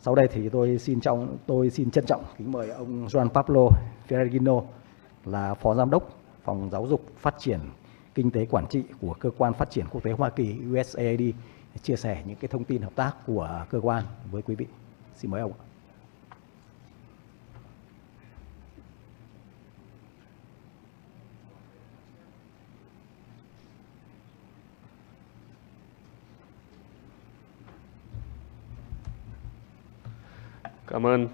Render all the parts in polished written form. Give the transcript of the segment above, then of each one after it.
Sau đây thì tôi xin trân trọng kính mời ông Juan Pablo Feregrino là Phó Giám đốc Phòng Giáo dục Phát triển Kinh tế Quản trị của Cơ quan Phát triển Quốc tế Hoa Kỳ USAID chia sẻ những cái thông tin hợp tác của cơ quan với quý vị. Xin mời ông. Cảm ơn.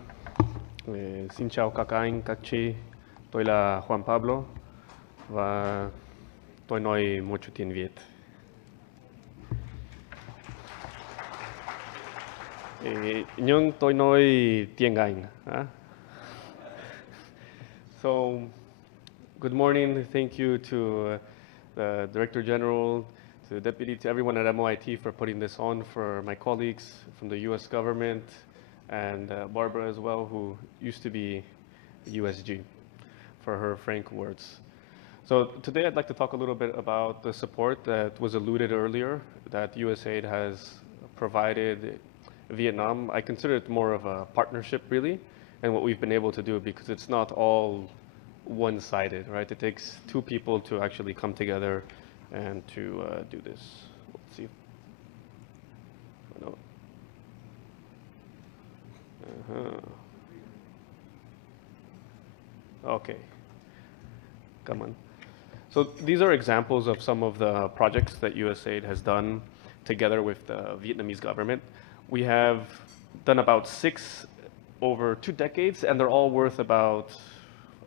Xin chào các anh, các chị. Tôi là Juan Pablo và tôi nói một chút tiếng Việt. Nhưng tôi nói tiếng Anh. So, good morning. Thank you to the Director General, to the Deputy, to everyone at MOIT for putting this on, for my colleagues from the US government, and Barbara as well, who used to be USG, for her frank words. So today I'd like to talk a little bit about the support that was alluded earlier that USAID has provided Vietnam. I consider it more of a partnership really, and what we've been able to do, because it's not all one-sided, right? It takes two people to actually come together and to do this. Let's see. Okay, come on. So these are examples of some of the projects that USAID has done together with the Vietnamese government. We have done about 6 over 2 decades, and they're all worth about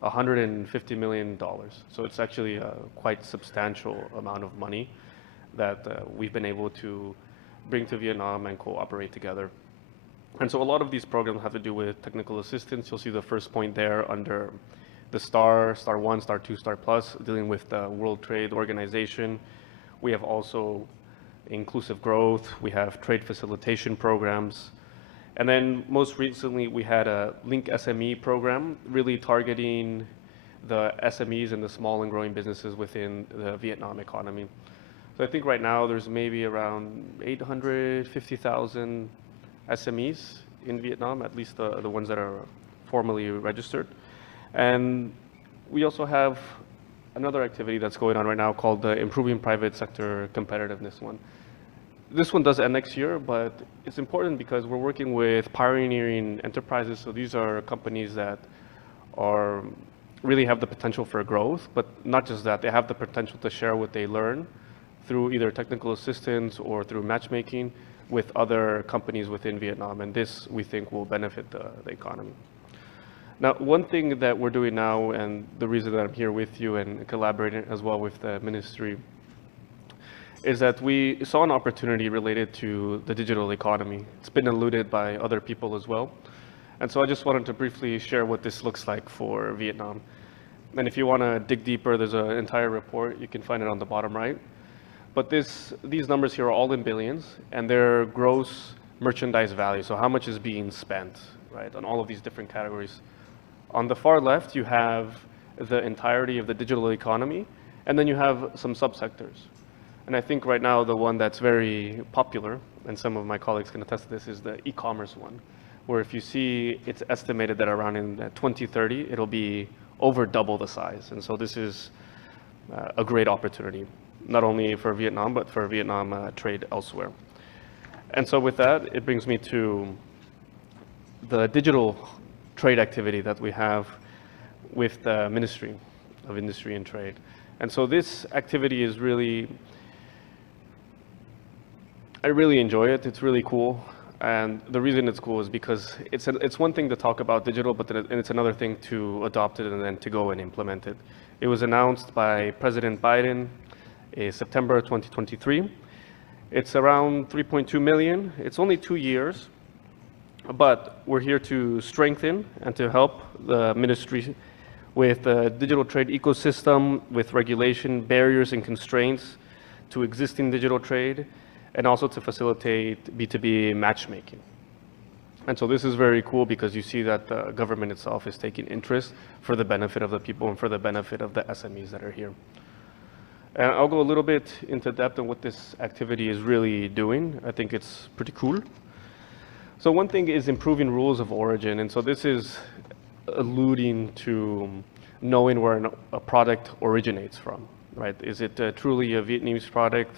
$150 million. So it's actually a quite substantial amount of money that we've been able to bring to Vietnam and cooperate together. And so a lot of these programs have to do with technical assistance. You'll see the first point there under the star 1, star 2, star plus, dealing with the World Trade Organization. We have also inclusive growth. We have trade facilitation programs. And then most recently, we had a Link SME program, really targeting the SMEs and the small and growing businesses within the Vietnam economy. So I think right now there's maybe around 850,000 SMEs in Vietnam, at least the ones that are formally registered. And we also have another activity that's going on right now called the Improving Private Sector Competitiveness one. This one does end next year, but it's important because we're working with pioneering enterprises. So these are companies that are really have the potential for growth, but not just that, they have the potential to share what they learn through either technical assistance or through matchmaking with other companies within Vietnam, and this, we think, will benefit the economy. Now, one thing that we're doing now, and the reason that I'm here with you and collaborating as well with the ministry, is that we saw an opportunity related to the digital economy. It's been alluded by other people as well. And so I just wanted to briefly share what this looks like for Vietnam. And if you want to dig deeper, there's an entire report. You can find it on the bottom right. But these numbers here are all in billions, and they're gross merchandise value. So how much is being spent, right, on all of these different categories. On the far left, you have the entirety of the digital economy, and then you have some subsectors. And I think right now the one that's very popular, and some of my colleagues can attest to this, is the e-commerce one, where if you see, it's estimated that around in 2030, it'll be over double the size. And so this is a great opportunity, not only for Vietnam, but for Vietnam trade elsewhere. And so with that, it brings me to the digital trade activity that we have with the Ministry of Industry and Trade. And so this activity is really, I really enjoy it. It's really cool. And the reason it's cool is because it's one thing to talk about digital, but it's another thing to adopt it and then to go and implement it. It was announced by President Biden in September 2023. It's around 3.2 million. It's only 2 years, but we're here to strengthen and to help the ministry with the digital trade ecosystem, with regulation, barriers and constraints to existing digital trade, and also to facilitate B2B matchmaking. And so this is very cool because you see that the government itself is taking interest for the benefit of the people and for the benefit of the SMEs that are here. And I'll go a little bit into depth on what this activity is really doing. I think it's pretty cool. So one thing is improving rules of origin, and so this is alluding to knowing where a product originates from, right? Is it truly a Vietnamese product?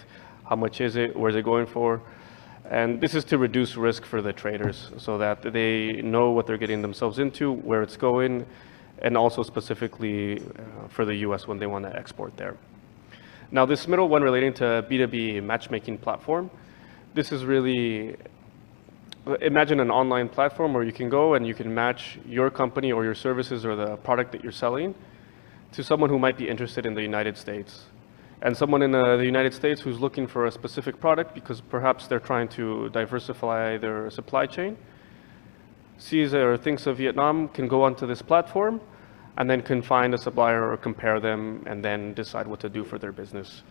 How much is it? Where is it going for? And this is to reduce risk for the traders so that they know what they're getting themselves into, where it's going, and also specifically for the US when they want to export there. Now this middle one relating to B2B matchmaking platform, this is really, imagine an online platform where you can go and you can match your company or your services or the product that you're selling to someone who might be interested in the United States. And someone in the United States who's looking for a specific product because perhaps they're trying to diversify their supply chain, sees or thinks of Vietnam, can go onto this platform and then can find a supplier or compare them and then decide what to do for their business.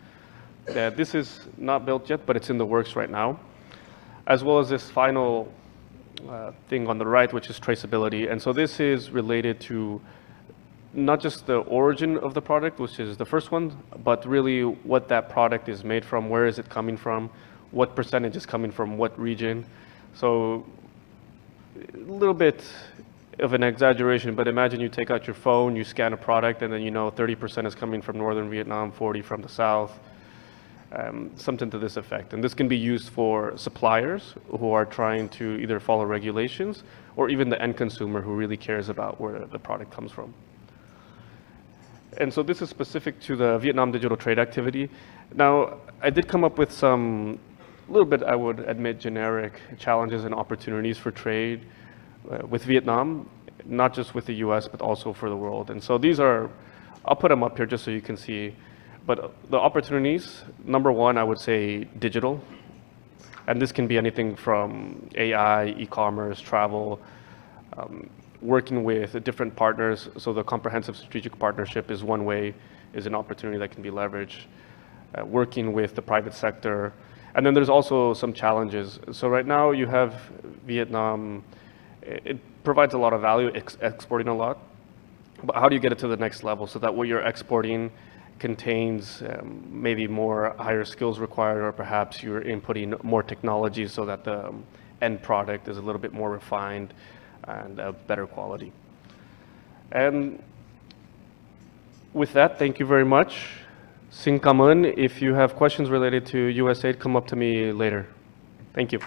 This is not built yet, but it's in the works right now, as well as this final thing on the right, which is traceability. And so this is related to not just the origin of the product, which is the first one, but really what that product is made from, where is it coming from, what percentage is coming from what region. So a little bit of an exaggeration, but imagine you take out your phone, you scan a product, and then you know 30% is coming from northern Vietnam, 40 from the south, something to this effect. And this can be used for suppliers who are trying to either follow regulations or even the end consumer who really cares about where the product comes from. And so this is specific to the Vietnam digital trade activity. Now, I did come up with some, a little bit, I would admit, generic challenges and opportunities for trade with Vietnam, not just with the US, but also for the world. And so these are, I'll put them up here just so you can see. But the opportunities, number one, I would say digital. And this can be anything from AI, e-commerce, travel, working with different partners. So the comprehensive strategic partnership is one way, is an opportunity that can be leveraged. Working with the private sector. And then there's also some challenges. So right now you have Vietnam, it provides a lot of value, exporting a lot. But how do you get it to the next level so that what you're exporting contains maybe more higher skills required, or perhaps you're inputting more technology so that the end product is a little bit more refined and of better quality. And with that, thank you very much. Xin cảm ơn. If you have questions related to USAID, come up to me later. Thank you.